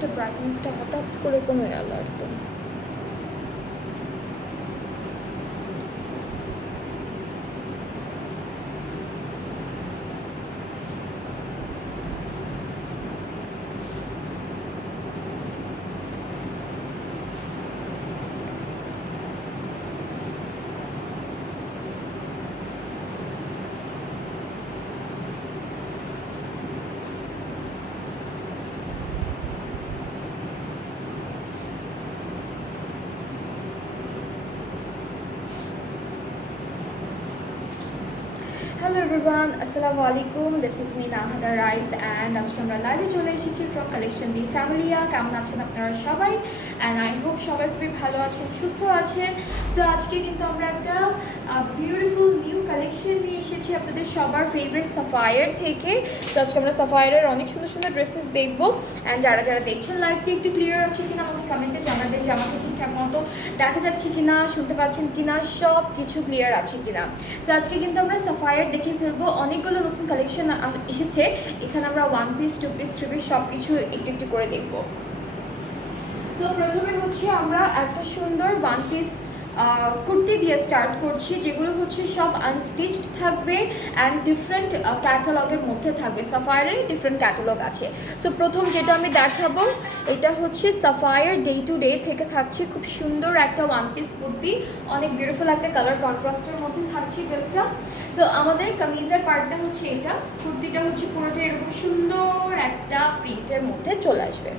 একটা ব্রাইটনেসটা হঠাৎ করে কমে গেল একদম। হ্যালো এভরিওয়ান, আসসালামু আলাইকুম। This is me নাহাদা rice and আজকে আমরা লাইভে চলে এসেছি ফ্রম কালেকশন দি ফ্যামিলিয়া। কেমন আছেন আপনারা সবাই? অ্যান্ড আই হোপ সবাই খুবই ভালো আছেন, সুস্থ আছেন। সো আজকে কিন্তু আমরা একটা বিউটিফুল নিউ কালেকশন নিয়ে এসেছি আপনাদের সবার ফেভারিট সাফায়ার থেকে। সো আজকে আমরা সাফায়ারের অনেক সুন্দর সুন্দর ড্রেসেস দেখবো। অ্যান্ড যারা যারা দেখছেন লাইভটি একটু ক্লিয়ার আছে কিনা আমাকে কমেন্টে জানাবেন যে আমাকে ঠিকঠাক মতো দেখা যাচ্ছে কিনা, শুনতে পাচ্ছেন কিনা, সব কিছু ক্লিয়ার আছে কিনা। সো আজকে কিন্তু আমরা সাফায়ার দেখে ফেলবো। অনেকগুলো নতুন কালেকশন এসেছে এখানে। আমরা one piece, two piece, three piece সব কিছু একটু একটু করে দেখবো। সো প্রথমে হচ্ছে আমরা একটা সুন্দর ওয়ান পিস কুর্তি দিয়ে স্টার্ট করছি, যেগুলো হচ্ছে সব আনস্টিচড থাকবে অ্যান্ড ডিফারেন্ট ক্যাটালগের মধ্যে থাকবে। সাফায়ারের ডিফারেন্ট ক্যাটালগ আছে। সো প্রথম যেটা আমি দেখাবো এটা হচ্ছে সাফায়ার ডে টু ডে থেকে থাকছে খুব সুন্দর একটা ওয়ান পিস কুর্তি। অনেক বিউটিফুল একটা কালার কন্ট্রাস্টের মধ্যে থাকছে ড্রেসটা। সো আমাদের কামিজের পার্টটা হচ্ছে এটা, কুর্তিটা হচ্ছে পুরোটা এরকম সুন্দর একটা প্রিন্টের মধ্যে চলে আসবে।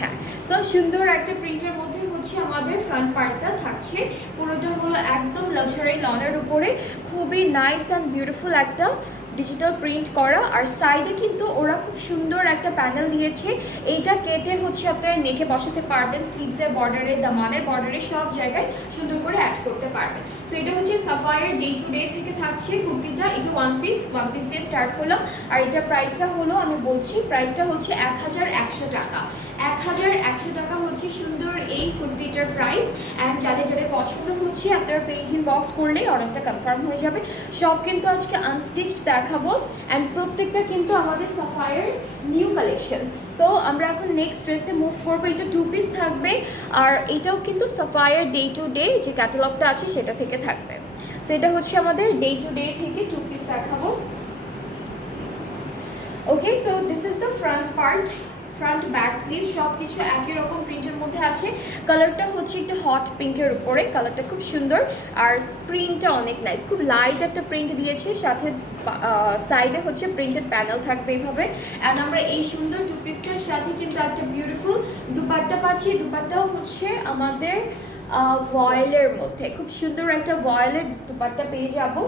হ্যাঁ, সো সুন্দর একটা প্রিন্টের মধ্যে হচ্ছে আমাদের ফ্রন্ট পার্টটা থাকছে। পুরোটা হলো একদম লাক্সারি লনের উপরে খুবই নাইস অ্যান্ড বিউটিফুল একটা ডিজিটাল প্রিন্ট করা। আর সাইডে কিন্তু ওরা খুব সুন্দর একটা প্যানেল দিয়েছে। এইটা কেটে হচ্ছে আপনারা নেকে বসাতে পারবেন, স্লিভসের বর্ডারে, দামানের বর্ডারে, সব জায়গায় সুন্দর করে অ্যাড করতে পারবেন। সো এটা হচ্ছে সাফায়ার ডে টু ডে থেকে থাকছে কুর্তিটা। এটা ওয়ান পিস দিয়ে স্টার্ট করলাম। আর এটা প্রাইসটা হলো, আমি বলছি প্রাইসটা হচ্ছে 1100 টাকা। 1100 টাকা হচ্ছে সুন্দর এই কুর্তিটার প্রাইস। অ্যান্ড যাদের যাদের পছন্দ হচ্ছে আপনারা পেজ ইনবক্স করলেই অর্ডারটা কনফার্ম হয়ে যাবে। সব কিন্তু আজকে আনস্টিচড দেখাবো অ্যান্ড প্রত্যেকটা কিন্তু আমাদের সাফায়ার নিউ কালেকশন। সো আমরা এখন নেক্সট ড্রেসে মুভ করবো। এটা টু পিস থাকবে আর এটাও কিন্তু সাফায়ার ডে টু ডে যে ক্যাটালগটা আছে সেটা থেকে থাকবে। সো এটা হচ্ছে আমাদের ডে টু ডে থেকে টু পিস দেখাবো। Okay, so this is the front part. Front back sleeve সব কিছু একই রকম প্রিন্টের মধ্যে আছে। কালারটা হচ্ছে একটু হট পিঙ্কের উপরে, কালারটা খুব সুন্দর। আর প্রিন্টটা অনেক নাইস, খুব লাইট একটা প্রিন্ট দিয়েছে। সাথে সাইডে হচ্ছে প্রিন্টেড প্যানেল থাকবে এইভাবে। অ্যান্ড আমরা এই সুন্দর টু পিসটার সাথে কিন্তু একটা বিউটিফুল দুপাট্টা পাচ্ছি। দুপাট্টাও হচ্ছে আমাদের ভয়েলের মধ্যে, খুব সুন্দর একটা ভয়েলের দুপাট্টা পেয়ে যাবো।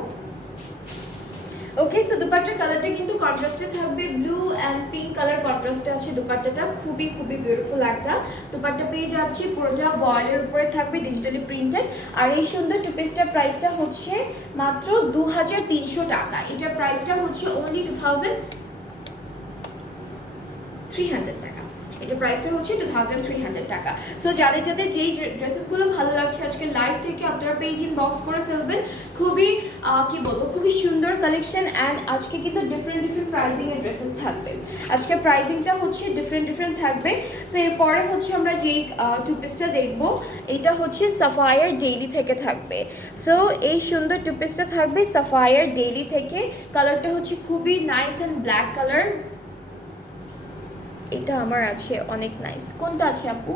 ওকে, সো দুপাট্টার কালারটা কিন্তু কন্ট্রাস্টে থাকবে, ব্লু অ্যান্ড পিঙ্ক কালার কন্ট্রাস্টে আছে দুপাট্টাটা। খুবই খুবই বিউটিফুল একটা দুপাট্টা পেয়ে যাচ্ছি। পুরোটা ভয়েলের উপরে থাকবে ডিজিটালি প্রিন্টেড। আর এই সুন্দর টু পিসটার প্রাইসটা হচ্ছে মাত্র 2300 টাকা। এটার প্রাইসটা হচ্ছে অনলি 2300 টাকা। এটা প্রাইসটা হচ্ছে 2300 টাকা। সো যাদের যাদের যেই ড্রেসেসগুলো ভালো লাগছে আজকে লাইভ থেকে আপনারা পেজ ইনবক্স করে ফেলবেন। খুবই কি বলবো, খুবই সুন্দর কালেকশন। অ্যান্ড আজকে কিন্তু ডিফারেন্ট প্রাইসিংয়ের ড্রেসেস থাকবে। আজকে প্রাইসিংটা হচ্ছে ডিফারেন্ট থাকবে। সো এরপরে হচ্ছে আমরা যেই টু পিসটা দেখবো এটা হচ্ছে সাফায়ার ডেইলি থেকে থাকবে। সো এই সুন্দর টু পিসটা থাকবে সাফায়ার ডেইলি থেকে। কালারটা হচ্ছে খুবই নাইস অ্যান্ড ব্ল্যাক কালার। এটা আমার আছে, অনেক নাইস। কোনটা আছে আপু?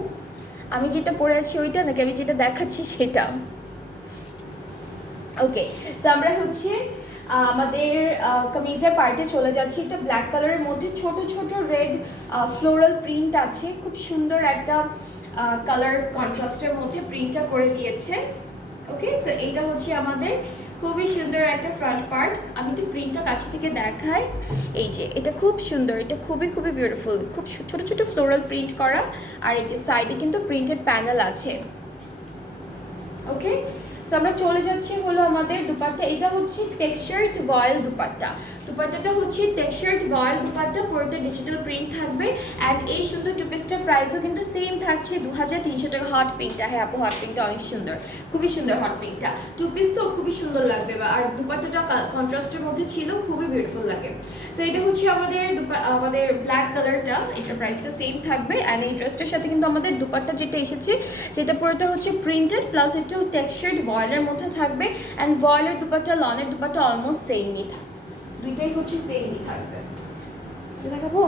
আমি যেটা পরে আছি ওইটা নাকি আমি যেটা দেখাচ্ছি সেটা? ওকে, সো আমরা হচ্ছে আমাদের কামিজের পার্টে চলে যাচ্ছি। এটা ব্ল্যাক কালারের মধ্যে ছোট ছোট রেড ফ্লোরাল প্রিন্ট আছে। খুব সুন্দর একটা কালার কন্ট্রাস্টের মধ্যে প্রিন্টটা করে দিয়েছে। ওকে, সো এইটা হচ্ছে আমাদের খুবই সুন্দর একটা ফ্রন্ট পার্ট। আমি একটু প্রিন্টটা কাছে থেকে দেখাই। এই যে এটা খুব সুন্দর, এটা খুবই খুবই বিউটিফুল, খুব ছোট ছোট ফ্লোরাল প্রিন্ট করা। আর এই যে সাইডে কিন্তু প্রিন্টেড প্যানেল আছে। ওকে, সো আমরা চলে যাচ্ছি হলো আমাদের দুপাট্টা। এটা হচ্ছে টেক্সচার্ড ভয়েল দুপাট্টা। দুপাট্টাটা হচ্ছে টেক্সচার্ড ভয়েল দুপাট্টা, পুরোটা ডিজিটাল প্রিন্ট থাকবে। অ্যান্ড এই সুন্দর টু পিস পিসটার প্রাইসও কিন্তু সেম থাকছে 2300 টাকা। হট পিঙ্কটা, হ্যাঁ আপু হট পিঙ্কটা অনেক সুন্দর, খুবই সুন্দর হট পিঙ্কটা। 2 পিস তো খুবই সুন্দর লাগবে, আর দুপাট্টাটা কন্ট্রাস্টের মধ্যে ছিল, খুবই বিউটিফুল লাগে। সো এটা হচ্ছে আমাদের ব্ল্যাক কালারটা, এটার প্রাইসটা সেম থাকবে। অ্যান্ড এই ড্রেসটার সাথে কিন্তু আমাদের দুপাট্টা যেটা এসেছে সেটা পুরোটা হচ্ছে প্রিন্টেড প্লাস একটু টেক্সচার্ড ভয়েলের মধ্যে থাকবে। অ্যান্ড ভয়েলের দুপাট্টা লনের দুপাট্টা অলমোস্ট সেমই থাকবে, দুইটাই হচ্ছে সেমই থাকবে। দেখাবো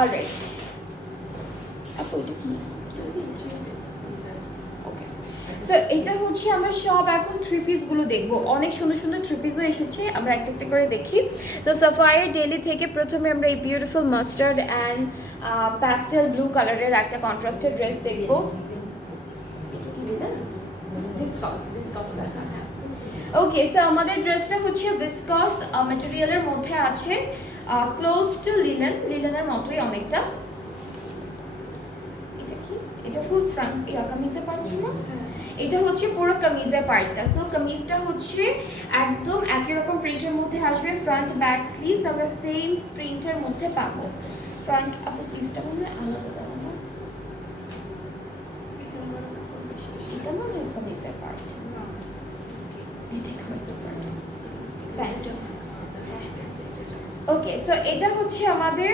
অলরাইট আপু এটা কি? সো এটা হচ্ছে আমরা সব এখন 3 পিসগুলো দেখবো, অনেক সুন্দর সুন্দর 3 পিসও এসেছে, আমরা একটা একটা করে দেখি। সো সাফায়ার ডেইলি থেকে প্রথমে আমরা এই beautiful mustard and pastel blue কালারের একটা কন্ট্রাস্টেড ড্রেস দেখবো। ওকে, সো আমাদের ড্রেসটা হচ্ছে ভিসকস ম্যাটেরিয়ালের মধ্যে আছে, ক্লোজ টু লিনেনের মতোই অনেকটা। এটা কি? এটা ফুল ফ্রন্ট কামিজের পার্টটা না? এটা হচ্ছে পুরো কামিজের পার্টটা। সো কামিজটা হচ্ছে একদম একই রকম প্রিন্টের মধ্যে আসবে, ফ্রন্ট ব্যাক স্লিভস আমরা সেম প্রিন্টের মধ্যে পাবো। ফ্রন্ট আপু স্লিভসটা মনে হয় আলাদা দেওয়া না, এটা না কামিজের পার্ট, এটা কামিজের পার্ট প্যান্ট। ওকে, সো এটা হচ্ছে আমাদের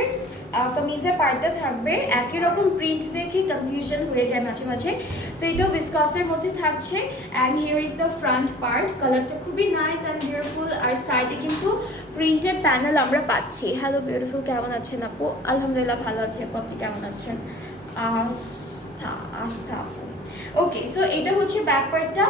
কামিজের পার্টটা থাকবে, একই রকম প্রিন্ট দেখে কনফিউশন হয়ে যায় মাঝে মাঝে। সো এটাও ভিসকসের মধ্যে থাকছে। And here is the front part, কালারটা খুবই নাইস অ্যান্ড বিউটিফুল। আর সাইডে কিন্তু প্রিন্টেড প্যানেল আমরা পাচ্ছি। হ্যালো বিউটিফুল, কেমন আছেন আপু? আলহামদুলিল্লাহ ভালো আছে আপু, আপনি কেমন আছেন? আস্থা আপু। ওকে, সো এটা হচ্ছে ব্যাক পার্টটা,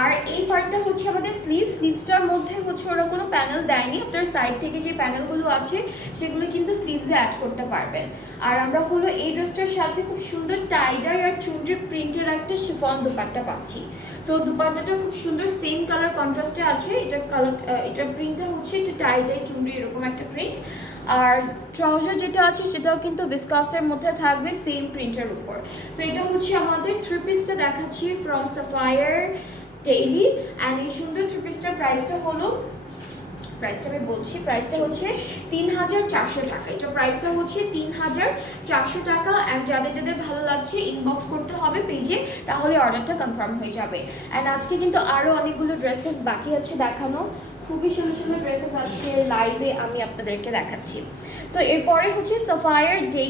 আর এই পার্টটা হচ্ছে আমাদের স্লিভসটার মধ্যে হচ্ছে ওরা কোনো প্যানেল দেয়নি, আপনার সাইড থেকে যে প্যানেলগুলো আছে সেগুলো কিন্তু স্লিভসে অ্যাড করতে পারবেন। আর আমরা হলো এই ড্রেসটার সাথে খুব সুন্দর টাইডাই আর চুনরির প্রিন্টের একটা শিফন দুপাট্টা পাচ্ছি। সো দুপাট্টাটা খুব সুন্দর সেম কালার কন্ট্রাস্টে আছে, এটার প্রিন্টটা হচ্ছে একটু টাইডাই চুনরি এরকম একটা প্রিন্ট। আর ট্রাউজার যেটা আছে সেটাও কিন্তু ভিসকসের মধ্যে থাকবে সেম প্রিন্টের উপর। সো এটা হচ্ছে আমাদের 3 পিসটা দেখাচ্ছি ফ্রম সাফায়ার ডেইলি। অ্যান্ড এই সুন্দর 3 পিসটার প্রাইসটা হলো, প্রাইসটা আমি বলছি, প্রাইসটা হচ্ছে 3400 টাকা। এটা প্রাইসটা হচ্ছে 3400 টাকা। অ্যান্ড যাদের যাদের ভালো লাগছে ইনবক্স করতে হবে পেজে, তাহলে অর্ডারটা কনফার্ম হয়ে যাবে। অ্যান্ড আজকে কিন্তু আরও অনেকগুলো ড্রেসেস বাকি আছে দেখানো, খুবই সুন্দর সুন্দর ড্রেসেস আজকে লাইভে আমি আপনাদেরকে দেখাচ্ছি। সো এরপরে হচ্ছে সাফায়ার ডে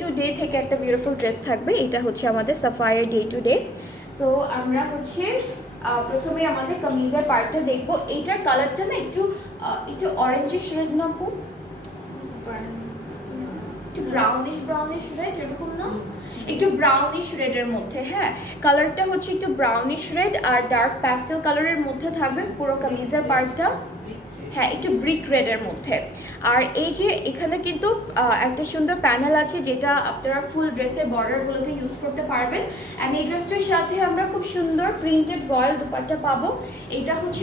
টু ডে থেকে একটা বিউটিফুল ড্রেস থাকবে, এটা হচ্ছে আমাদের Sapphire day to day. So আমরা হচ্ছে প্রথমে আমাদের কামিজের পার্টটা দেখবো। এইটার কালারটা না একটু অরেঞ্জিশ রেড না আপু, একটু ব্রাউনিশ রেড এরকম না, একটু ব্রাউনিশ রেডের মধ্যে। হ্যাঁ, কালারটা হচ্ছে একটু ব্রাউনিশ রেড আর ডার্ক প্যাস্টেল কালারের মধ্যে থাকবে পুরো কামিজের পার্টটা। হ্যাঁ, একটু ব্রিক রেডের মধ্যে। আর এই যে এখানে কিন্তু একটা সুন্দর প্যানেল আছে যেটা আপনারা ফুল ড্রেসের বর্ডারগুলোতে ইউজ করতে পারবেন। অ্যান্ড এই ড্রেসটার সাথে আমরা খুব সুন্দর প্রিন্টেড রয়্যাল দুপাট্টা পাবো। এটা হচ্ছে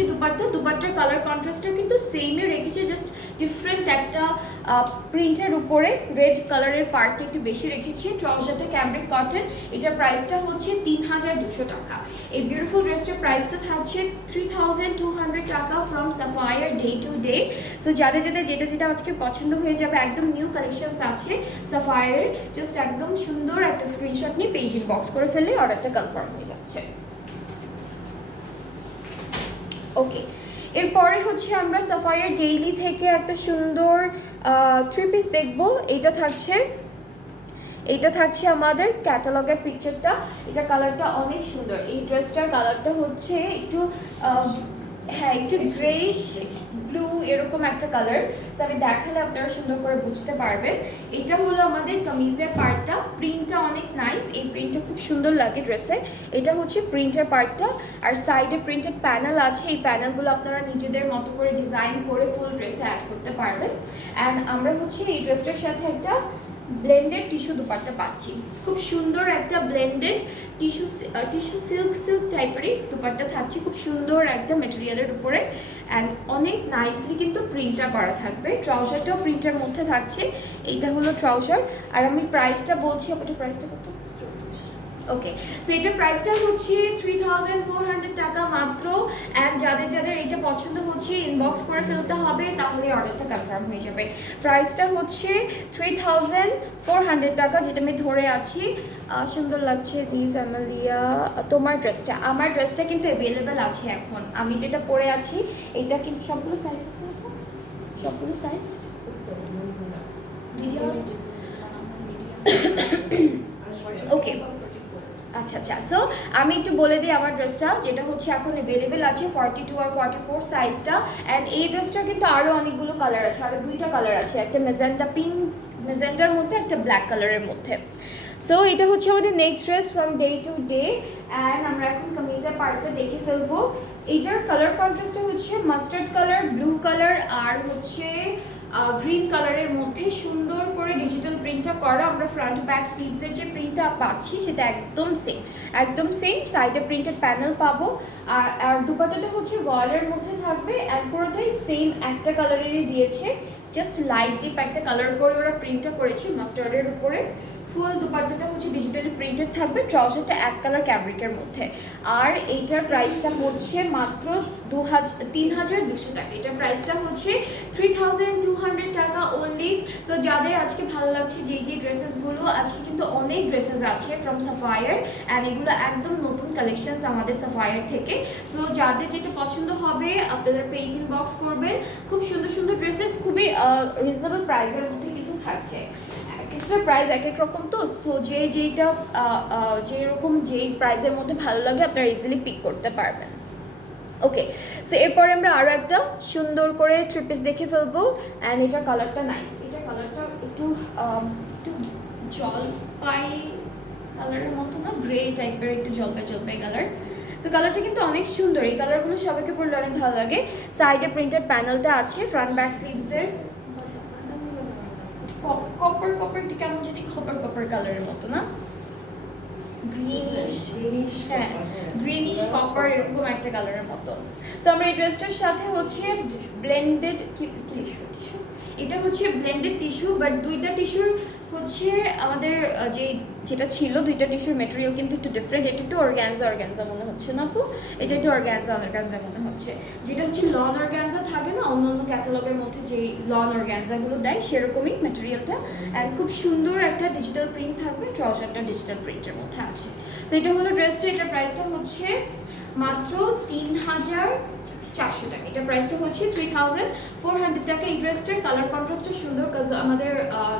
দুপাট্টার কালার কন্ট্রাস্টটা কিন্তু সেমই রেখেছে, জাস্ট ডিফারেন্ট একটা প্রিন্টের উপরে রেড কালারের পার্টটা একটু বেশি রেখেছি। ট্রাউজারটা ক্যামব্রিক কটন, এটার প্রাইসটা হচ্ছে 3200 টাকা। এই বিউটিফুল ড্রেসটার প্রাইসটা থাকছে 3200 টাকা from Sapphire day to day. So যাদের যেটা আজকে পছন্দ হয়ে যাবে, একদম নিউ কালেকশনস আছে সাফায়ারের, জাস্ট একদম সুন্দর একটা স্ক্রিনশট নিয়ে পেজ ইনবক্স করে ফেললে অর্ডারটা কনফার্ম হয়ে যাচ্ছে। ওকে, এরপরে হচ্ছে আমরা সাফায়ার ডেইলি থেকে একটা সুন্দর 3 পিস দেখবো। এটা থাকছে আমাদের ক্যাটালগের পিকচারটা, এটা কালারটা অনেক সুন্দর। এই ড্রেসটার কালারটা হচ্ছে একটু হ্যাঁ একটু গ্রেইশ ব্লু এরকম একটা কালার। সো আমি দেখালে আপনারা সুন্দর করে বুঝতে পারবেন। এটা হলো আমাদের কামিজের পার্টটা, প্রিন্টটা অনেক নাইস, এই প্রিন্টটা খুব সুন্দর লাগে ড্রেসে। এটা হচ্ছে প্রিন্টের পার্টটা, আর সাইডে প্রিন্টেড প্যানেল আছে, এই প্যানেলগুলো আপনারা নিজেদের মতো করে ডিজাইন করে ফুল ড্রেসে অ্যাড করতে পারবেন। অ্যান্ড আমরা হচ্ছে এই ড্রেসটার সাথে একটা ব্লেন্ডেড টিস্যু দুপাট্টা পাচ্ছি, খুব সুন্দর একটা ব্লেন্ডেড টিস্যু সিল্ক টাইপেরই দুপাট্টা থাকছে, খুব সুন্দর একটা মেটেরিয়ালের উপরে। অ্যান্ড অনেক নাইসলি কিন্তু প্রিন্টটা করা থাকবে। ট্রাউজারটাও প্রিন্টের মধ্যে থাকছে, এইটা হলো ট্রাউজার। আর আমি প্রাইসটা বলছি, আপনার প্রাইসটা কত? ওকে, সো এটার প্রাইসটা হচ্ছে 3400 টাকা মাত্র। অ্যান্ড যাদের যাদের এটা পছন্দ হচ্ছে ইনবক্স করে ফেলতে হবে, তাহলে অর্ডারটা কনফার্ম হয়ে যাবে। প্রাইসটা হচ্ছে 3400 টাকা, যেটা আমি ধরে আছি। সুন্দর লাগছে দি ফ্যামিলিয়া তোমার ড্রেসটা। আমার ড্রেসটা কিন্তু অ্যাভেলেবেল আছে এখন, আমি যেটা পরে আছি এটা কিন্তু সবগুলো সাইজ আছে, সবগুলো সাইজ ওকে। আচ্ছা আচ্ছা, সো আমি একটু বলে দিই আমার ড্রেসটা, যেটা হচ্ছে এখন অ্যাভেলেবেল আছে 42 আর 44 সাইজটা। অ্যান্ড এই ড্রেসটা কিন্তু আরও অনেকগুলো কালার আছে, আরও দুইটা কালার আছে, একটা মেজেন্টা পিঙ্ক মেজেন্টার মধ্যে, একটা ব্ল্যাক কালারের মধ্যে। সো এটা হচ্ছে আমাদের next dress from day to day. And আমরা এখন কামিজের পার্টটা দেখে ফেলবো। এইটার কালার কন্ট্রাস্টটা হচ্ছে মাস্টার্ড কালার, ব্লু কালার আর হচ্ছে গ্রিন কালারের মধ্যে সুন্দর করে ডিজিটাল প্রিন্টটা করা। আমরা ফ্রন্ট ব্যাক স্লিভসের যে প্রিন্টটা পাচ্ছি সেটা একদম সেম, একদম সেম। সাইডে প্রিন্টেড প্যানেল পাবো। আর দুপাট্টাটা হচ্ছে ওয়ালের মধ্যে থাকবে, এক পুরোটাই সেম একটা কালারেরই দিয়েছে, জাস্ট লাইট ডিপ একটা কালার করে ওরা প্রিন্টটা করেছে মাস্টার্ডের উপরে। ফুল দুপাট্টাটা হচ্ছে ডিজিটালি প্রিন্টেড থাকবে, ট্রাউজারটা এক কালার ক্যাব্রিকের মধ্যে। আর এইটার প্রাইসটা হচ্ছে মাত্র 3200 টাকা। এটার প্রাইসটা হচ্ছে 3200 টাকা অনলি। সো যাদের আজকে ভালো লাগছে যে যে ড্রেসেসগুলো, আজকে কিন্তু অনেক ড্রেসেস আছে ফ্রম সাফায়ার, অ্যান্ড এগুলো একদম নতুন কালেকশনস আমাদের সাফায়ার থেকে। সো যাদের যেটা পছন্দ হবে আপনারা পেজ ইনবক্স করবেন। খুব সুন্দর সুন্দর ড্রেসেস, খুবই রিজনেবল প্রাইসের মধ্যে কিন্তু থাকছে। একটা প্রাইস এক এক রকম, তো সো যেইটা যেরকম যেই প্রাইসের মধ্যে ভালো লাগে আপনারা ইজিলি পিক করতে পারবেন। ওকে, সো এরপরে আমরা আরও একটা সুন্দর করে থ্রি পিস দেখে ফেলবো। অ্যান্ড এটার কালারটা নাইস, এটার কালারটা একটু একটু জলপাই কালারের মতো না, গ্রে টাইপের, একটু জলপাই জলপাই কালার। সো কালারটা কিন্তু অনেক সুন্দর, এই কালারগুলো সবাইকে পরলে অনেক ভালো লাগে। সাইডে প্রিন্টেড প্যানেলটা আছে, ফ্রন্ট ব্যাক স্লিভসের কপার কপার, একটু কেমন যদি কপার কপার কালারের মতো না, গ্রিনিশ, হ্যাঁ গ্রিনিশ কপার এরকম একটা কালারের মতো। সো আমরা এই ড্রেসটার সাথে হচ্ছে ব্লেন্ডেড টিস্যু, এটা হচ্ছে ব্লেন্ডেড টিস্যু, বাট দুইটা টিস্যুর হচ্ছে আমাদের যেটা ছিল দুইটা টিস্যুর মেটেরিয়াল কিন্তু একটু ডিফারেন্ট। এটা একটু অর্গানজা মনে হচ্ছে না আপু, এটা একটু অর্গানজা মনে হচ্ছে। যেটা হচ্ছে লন অর্গানজা থাকে না অন্য অন্য ক্যাটালগের মধ্যে, যে লন অর্গানজাগুলো দেয় সেরকমই মেটেরিয়ালটা। অ্যান্ড খুব সুন্দর একটা ডিজিটাল প্রিন্ট থাকবে, ট্রাউজারটা ডিজিটাল প্রিন্টের মধ্যে আছে। সো এটা হলো ড্রেসটা, এটার প্রাইসটা হচ্ছে মাত্র 3400 টাকা। এটা প্রাইসটা হচ্ছে 3400 টাকা। এই ড্রেসটার কালার কন্ট্রাস্টটা সুন্দর, কাজ আমাদের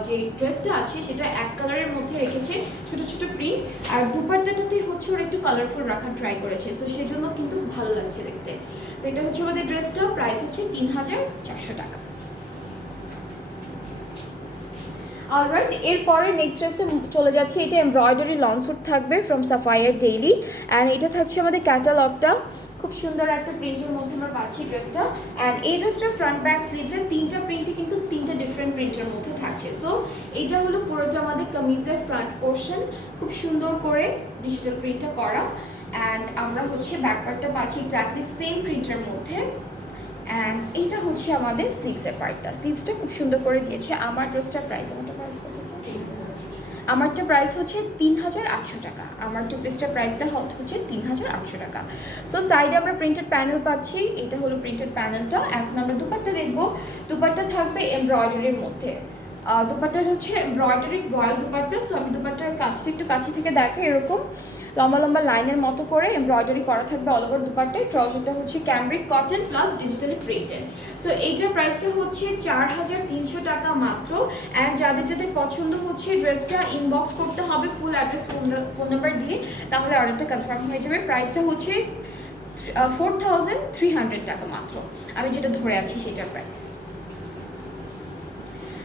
যে ড্রেসটা আছে সেটা এক কালারের মধ্যে রেখেছে, ছোট ছোট প্রিন্ট। আর দুপাট্টাটাতে হচ্ছে ওরা একটু কালারফুল রাখার ট্রাই করেছে, সো সেজন্য কিন্তু ভালো লাগছে দেখতে। সো এটা হচ্ছে আমাদের ড্রেসটা, প্রাইস হচ্ছে 3400 টাকা। অলরাইট, এরপরে নেক্সট ড্রেসে চলে যাচ্ছে। এটা এমব্রয়ডারি লং স্যুট থাকবে ফ্রম সাফায়ার ডেইলি। অ্যান্ড এটা থাকছে আমাদের ক্যাটালগটা, খুব সুন্দর একটা প্রিন্টের মধ্যে আমরা পাচ্ছি ড্রেসটা। অ্যান্ড এই ড্রেসটার ফ্রন্ট ব্যাক স্লিভসের তিনটা প্রিন্টই কিন্তু তিনটা ডিফারেন্ট প্রিন্টের মধ্যে থাকছে। সো এইটা হলো পুরোটা আমাদের কামিজের ফ্রন্ট পোর্শন, খুব সুন্দর করে ডিজিটাল প্রিন্টটা করা। অ্যান্ড আমরা হচ্ছে ব্যাক পার্টটা পাচ্ছি এক্স্যাক্টলি সেম প্রিন্টের মধ্যে। অ্যান্ড এইটা হচ্ছে আমাদের স্লিভসের পার্টটা, স্লিভসটা খুব সুন্দর করে দিয়েছে। আমার ড্রেসটার প্রাইস, আমারটা প্রাইস হচ্ছে 3800 টাকা। আমার টু পিসটার প্রাইসটা হচ্ছে 3800 টাকা। সো সাইডে আমরা প্রিন্টেড প্যানেল পাচ্ছি, এটা হলো প্রিন্টেড প্যানেলটা। এখন আমরা দুপাট্টা দেখবো। দুপাট্টা থাকবে এমব্রয়ডারির মধ্যে, দুপাট্টার হচ্ছে এমব্রয়ডারি রয়্যাল দুপাট্টা। সো আমি দুপাট্টার কাজটা একটু কাছে থেকে দেখাই, এরকম লম্বা লম্বা লাইনের মতো করে এমব্রয়ডারি করা থাকবে অল ওভার দুপাট্টায়। ট্রাউজারটা হচ্ছে cambric cotton plus digitally printed. So এইটার প্রাইসটা হচ্ছে 4300 টাকা মাত্র। অ্যান্ড যাদের যাদের পছন্দ হচ্ছে ড্রেসটা ইনবক্স করতে হবে ফুল অ্যাড্রেস ফোন নাম্বার দিয়ে, তাহলে অর্ডারটা কনফার্ম হয়ে যাবে। প্রাইসটা হচ্ছে 4300 টাকা মাত্র, আমি যেটা ধরে আছি সেটার প্রাইস।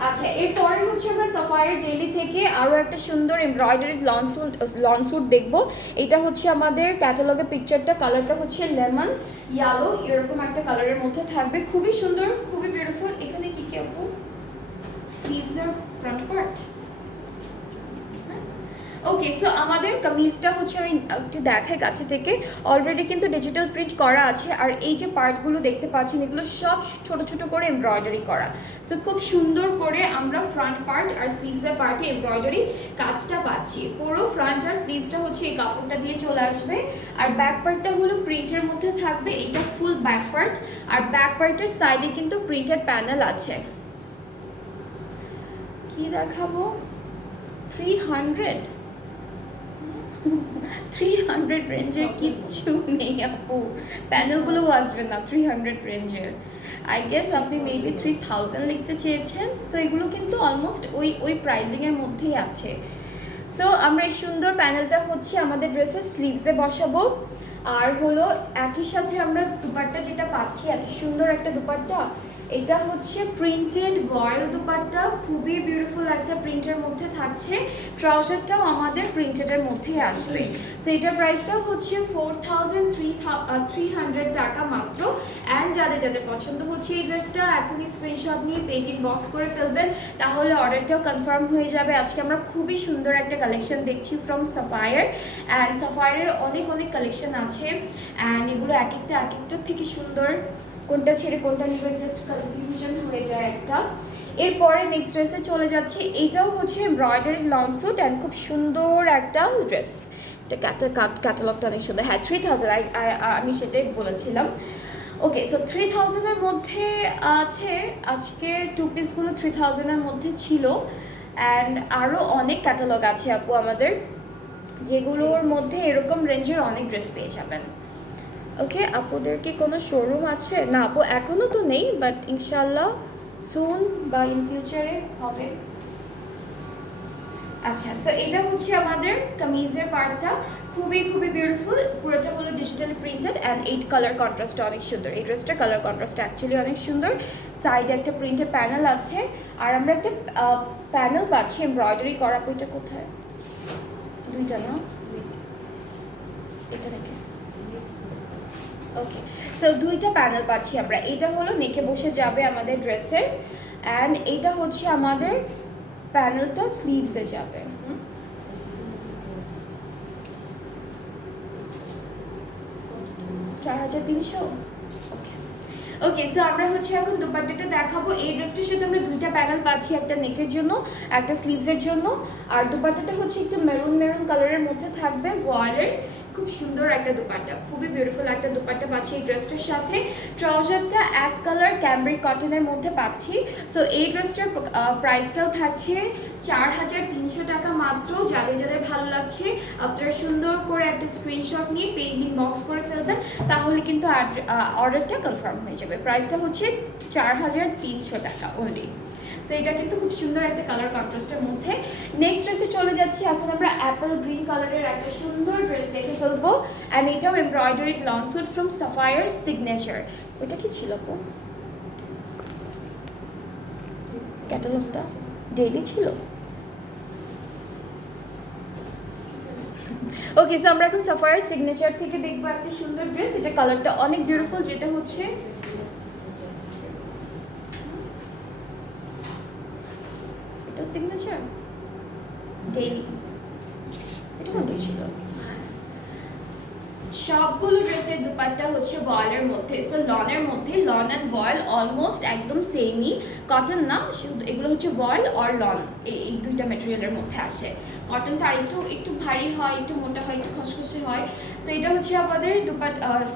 আচ্ছা, এরপরে হচ্ছে আমরা সাফায়ার ডেইলি থেকে আরও একটা সুন্দর এমব্রয়ডারিড লং স্যুট দেখবো। এটা হচ্ছে আমাদের ক্যাটালগে পিকচারটা, কালারটা হচ্ছে লেমন ইয়েলো এরকম একটা কালারের মধ্যে থাকবে, খুবই সুন্দর, খুবই বিউটিফুল। এখানে কি কি আপু, স্লিভস আর ফ্রন্ট পার্ট, ওকে, সো আমাদের কামিজটা হচ্ছে আমি একটু দেখাই কাছে থেকে। অলরেডি কিন্তু ডিজিটাল প্রিন্ট করা আছে, আর এই যে পার্টগুলো দেখতে পাচ্ছেন এগুলো সব ছোট ছোট করে এমব্রয়ডারি করা। সো খুব সুন্দর করে আমরা ফ্রন্ট পার্ট আর স্লিভসের পার্টে এমব্রয়ডারি কাজটা পাচ্ছি। পুরো ফ্রন্ট আর স্লিভসটা হচ্ছে এই কাপড়টা দিয়ে চলে আসবে, আর ব্যাক পার্টটা হলো প্রিন্টের মধ্যে থাকবে। এটা ফুল ব্যাক পার্ট, আর ব্যাক পার্টের সাইডে কিন্তু প্রিন্টেড প্যানেল আছে। কি দেখাবো? 300 রেঞ্জের কিচ্ছু নেই আপু, প্যানেলগুলোও আসবে না 300 রেঞ্জের। আই গেস আপনি মেবি 3000 লিখতে চেয়েছেন। সো এগুলো কিন্তু অলমোস্ট ওই প্রাইজিংয়ের মধ্যেই আছে। সো আমরা এই সুন্দর প্যানেলটা হচ্ছে আমাদের ড্রেসের স্লিভসে বসাবো। আর হলো একই সাথে আমরা দুপাট্টা যেটা পাচ্ছি, এত সুন্দর একটা দুপাট্টা, এটা হচ্ছে প্রিন্টেড ভয়েল দুপাট্টা, খুবই বিউটিফুল একটা প্রিন্টের মধ্যে থাকছে। ট্রাউজারটাও আমাদের প্রিন্টেডের মধ্যে আসবে। সো এটার প্রাইসটাও হচ্ছে 4300 টাকা মাত্র। অ্যান্ড যাদের যাদের পছন্দ হচ্ছে এই ড্রেসটা, এখনই স্ক্রিনশট নিয়ে পেজিং বক্স করে ফেলবেন, তাহলে অর্ডারটাও কনফার্ম হয়ে যাবে। আজকে আমরা খুবই সুন্দর একটা কালেকশন দেখছি ফ্রম সাফায়ার, অ্যান্ড সাফায়ারের অনেক অনেক কালেকশন আছে, অ্যান্ড এগুলো এক একটা থেকে সুন্দর। কোনটা ছেড়ে কোনটা নিবে জাস্ট কনফিউশন হয়ে যায় একটা। এরপরে নেক্সট ড্রেসে চলে যাচ্ছি। এইটাও হচ্ছে এমব্রয়ডারি লং স্যুট অ্যান্ড খুব সুন্দর একটা ড্রেস। এটা ক্যাটালগটা অনেক সুন্দর। হ্যাঁ, 3000 আমি সেটাই বলেছিলাম। ওকে, সো 3000-এর মধ্যে আছে। আজকের টু পিসগুলো 3000-এর মধ্যে ছিল, অ্যান্ড আরও অনেক ক্যাটালগ আছে আপু আমাদের, যেগুলোর মধ্যে এরকম রেঞ্জের অনেক ড্রেস পেয়ে যাবেন। ওকে, আপুদের কি কোনো শোরুম আছে? না আপু, এখনও তো নেই, বাট ইনশাল্লাহ সুন বা ইন ফিউচারে হবে। আচ্ছা, সো এটা হচ্ছে আমাদের কামিজের পার্টটা, খুবই খুবই বিউটিফুল। পুরোটা হলো ডিজিটাল প্রিন্টেড, অ্যান্ড 8 কালার কন্ট্রাস্টটা অনেক সুন্দর। এই ড্রেসটার কালার কন্ট্রাস্টটা অ্যাকচুয়ালি অনেক সুন্দর। সাইডে একটা প্রিন্টেড প্যানেল আছে, আর আমরা একটা প্যানেল পাচ্ছি এমব্রয়ডারি করা। বইটা কোথায়? দুইটা না, এখানে। ওকে, সো দুইটা প্যানেল পাচ্ছি আমরা। এটা হলো নেকে বসে যাবে আমাদের ড্রেসের, অ্যান্ড এইটা হচ্ছে আমাদের প্যানেলটা স্লিভসে যাবে। 4300। ওকে, সো আমরা হচ্ছে এখন দুপাট্টাটা দেখাবো। এই ড্রেসটার সাথে আমরা দুইটা প্যানেল পাচ্ছি, একটা নেকের জন্য একটা স্লিভসের জন্য। আর দুপাট্টাটা হচ্ছে একটু মেরুন মেরুন কালারের মধ্যে থাকবে, ভয়েলের। খুব সুন্দর একটা দুপাট্টা, খুবই বিউটিফুল একটা দুপাট্টা পাচ্ছি এই ড্রেসটার সাথে। ট্রাউজারটা এক কালার ক্যামব্রিক কটনের মধ্যে পাচ্ছি। সো এই ড্রেসটার প্রাইসটাও থাকছে 4300 টাকা মাত্র। যাদের যাদের ভালো লাগছে আপনারা সুন্দর করে একটা স্ক্রিনশট নিয়ে পেজিং বক্স করে ফেলবেন, তাহলে কিন্তু অর্ডারটা কনফার্ম হয়ে যাবে। প্রাইসটা হচ্ছে 4300 টাকা অনলি। সো এটা কিন্তু খুব সুন্দর একটা কালার কন্ট্রাস্টের মধ্যে। নেক্সট ড্রেসে চলে যাচ্ছি। এখন আমরা অ্যাপল গ্রিন কালারের একটা সুন্দর ড্রেস দেখে ফেলবো, অ্যান্ড এটাও embroidered long suit from Sapphire signature. ওইটা কি ছিল আপু? ক্যাটালগটা ডেইলি ছিল। ওকে, সো আমরা এখন সাফায়ার সিগনেচার থেকে দেখবো একটা সুন্দর ড্রেস। এটা কালারটা অনেক বিউটিফুল, যেটা হচ্ছে সিগনেচার ডেইলি। এটা কোনটা ছিল? সবগুলো ড্রেসের দুপাট্টা হচ্ছে ভয়েলের মধ্যে। সো লনের মধ্যে, লন অ্যান্ড ভয়েল অলমোস্ট একদম সেমই। কটন না, শুধু এগুলো হচ্ছে ভয়েল আর লন, এই দুইটা ম্যাটেরিয়ালের মধ্যে আসে। কটনটা আর একটু ভারী হয়, একটু মোটা হয়, একটু খসখসে হয়। সো এটা হচ্ছে আমাদের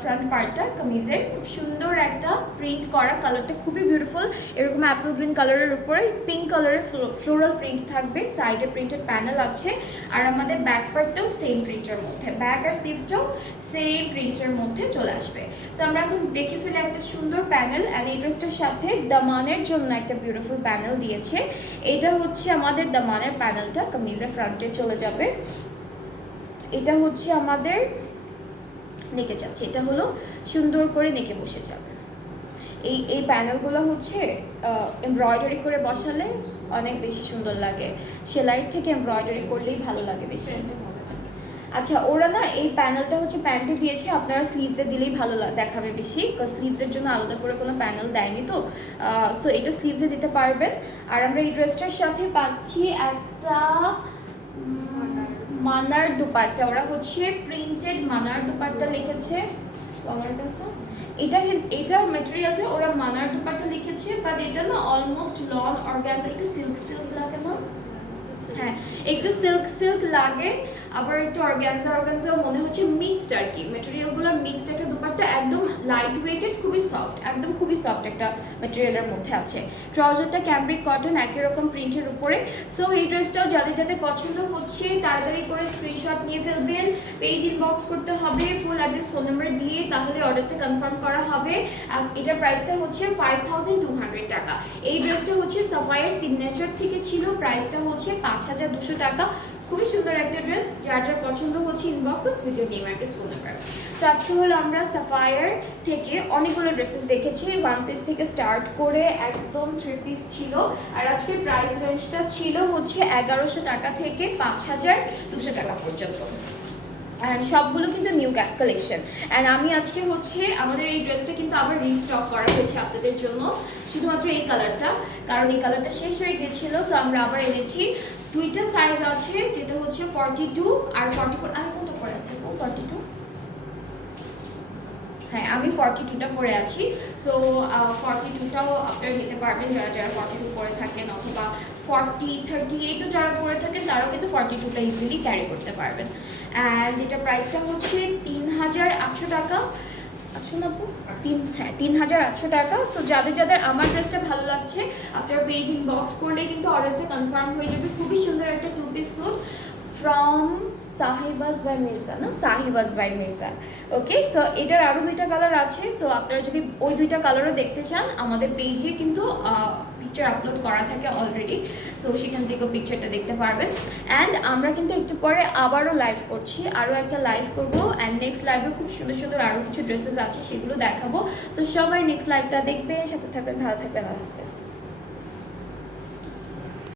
ফ্রন্ট পার্টটা কামিজের। খুব সুন্দর একটা প্রিন্ট করা, কালারটা খুবই বিউটিফুল। এরকম অ্যাপল গ্রিন কালারের উপরে পিঙ্ক কালারের ফ্লোরাল প্রিন্ট থাকবে। সাইডে প্রিন্টেড প্যানেল আছে, আর আমাদের ব্যাক পার্টটাও সেম প্রিন্টের মধ্যে, ব্যাক আর স্লিভসটাও সেম প্রিন্টের মধ্যে চলে আসবে। সো আমরা এখন দেখে ফেলে একটা সুন্দর প্যানেল, অ্যান্ড এই ড্রেসটার সাথে দামানের জন্য একটা বিউটিফুল প্যানেল দিয়েছে। এটা হচ্ছে আমাদের দামানের প্যানেলটা কামিজের ফ্রন্টে চলে যাবে। এটা হচ্ছে আমাদের নেকে যাচ্ছে, এটা হলো সুন্দর করে নেকে বসে যাবে। এই প্যানেলগুলো হচ্ছে এমব্রয়ডারি করে বসালে অনেক বেশি সুন্দর লাগে। সেলাইয়ের থেকে এমব্রয়ডারি করলেই ভালো লাগে বেশি। আচ্ছা, ওরা না এই প্যানেলটা হচ্ছে প্যান্টে দিয়েছে, আপনারা স্লিভসে দিলেই ভালো দেখাবে বেশি, কারণ স্লিভসের জন্য আলাদা করে কোনো প্যানেল দেয়নি তো। সো এটা স্লিভসে দিতে পারবেন। আর আমরা এই ড্রেসটার সাথে পাচ্ছি একটা মানার দুপাট্টা, ওরা হচ্ছে প্রিন্টেড মানার দুপাট্টা লিখেছে। এটা ম্যাটেরিয়ালটা ওরা মানার দুপাট্টা লিখেছে, বাট এটা না অলমোস্ট লন অর্গানজা, একটু সিল্ক সিল্ক লাগে না? হ্যাঁ, একটু সিল্ক সিল্ক লাগে, আবার একটু অর্গানজাও মনে হচ্ছে, মিক্সড আর কি, ম্যাটেরিয়ালগুলো মিক্সড একটা দুপাট্টা, একদম লাইট ওয়েটেড, খুবই সফট, একদম খুবই সফট একটা ম্যাটেরিয়ালের মধ্যে আছে। ট্রাউজারটা ক্যামব্রিক কটন, একই রকম প্রিন্টের উপরে। সো এই ড্রেসটাও যাদের যাদের পছন্দ হচ্ছে তাড়াতাড়ি করে স্ক্রিনশট নিয়ে ফেলবেন, পেজ ইনবক্স করতে হবে ফুল অ্যাড্রেস ফোন নাম্বার দিয়ে, তাহলে অর্ডারটা কনফার্ম করা হবে। এটার প্রাইসটা হচ্ছে 5200 টাকা। এই ড্রেসটা হচ্ছে সাফায়ার সিগনেচার থেকে ছিল, প্রাইসটা হচ্ছে 5200 টাকা। খুবই সুন্দর একটা ড্রেস, যার যার পছন্দ হচ্ছে ইনবক্সে video name address phone number. So আজকে হলো আমরা সাফায়ার থেকে অনেকগুলো ড্রেসেস দেখেছি, 1 পিস থেকে স্টার্ট করে একদম 3 পিস ছিল। আর আজকে প্রাইস রেঞ্জটা ছিল হচ্ছে 1100 টাকা থেকে 5200 টাকা পর্যন্ত। অ্যান্ড সবগুলো কিন্তু নিউ কালেকশন। অ্যান্ড আমি আজকে হচ্ছে আমাদের এই ড্রেসটা কিন্তু আবার রিস্টক করা হয়েছে আপনাদের জন্য, শুধুমাত্র এই কালারটা, কারণ এই কালারটা শেষ হয়ে গেছিলো। সো আমরা আবার এনেছি, দুইটা সাইজ আছে, যেটা হচ্ছে 42 আর 44। আমি কোনটা পরে আছি? 42, হ্যাঁ আমি 42টা পরে আছি। সো 42টাও আপনারা নিতে পারবেন যারা যারা 42 পরে থাকেন, অথবা 40, 38ও যারা পরে থাকেন তারাও কিন্তু 42টা ইজিলি ক্যারি করতে পারবেন। অ্যান্ড এটা প্রাইসটা হচ্ছে 3800 টাকা। 3800 টাকা। সো যাদের যাদের আমার ড্রেসটা ভালো লাগছে আপনারা পেজ ইনবক্স করলে কিন্তু অর্ডারটা কনফার্ম হয়ে যাবে। খুবই সুন্দর একটা 2 piece suit from Sahibaz by Mirza, না Sahibaz by Mirza. Okay, so এটার আরও 2টা কালার আছে। সো আপনারা যদি ওই 2টা কালারও দেখতে চান আমাদের পেজে কিন্তু পিকচার আপলোড করা থাকে অলরেডি, সো সেখান থেকেও পিকচারটা দেখতে পারবেন। অ্যান্ড আমরা কিন্তু একটু পরে আবারও লাইভ করছি, আরও একটা লাইভ করবো। অ্যান্ড নেক্সট লাইভেও খুব সুন্দর সুন্দর আরও কিছু ড্রেসেস আছে, সেগুলো দেখাবো। সো সবাই নেক্সট লাইভটা দেখবেন, সাথে থাকবেন, ভালো থাকবেন, আল্লাহ হাফেজ।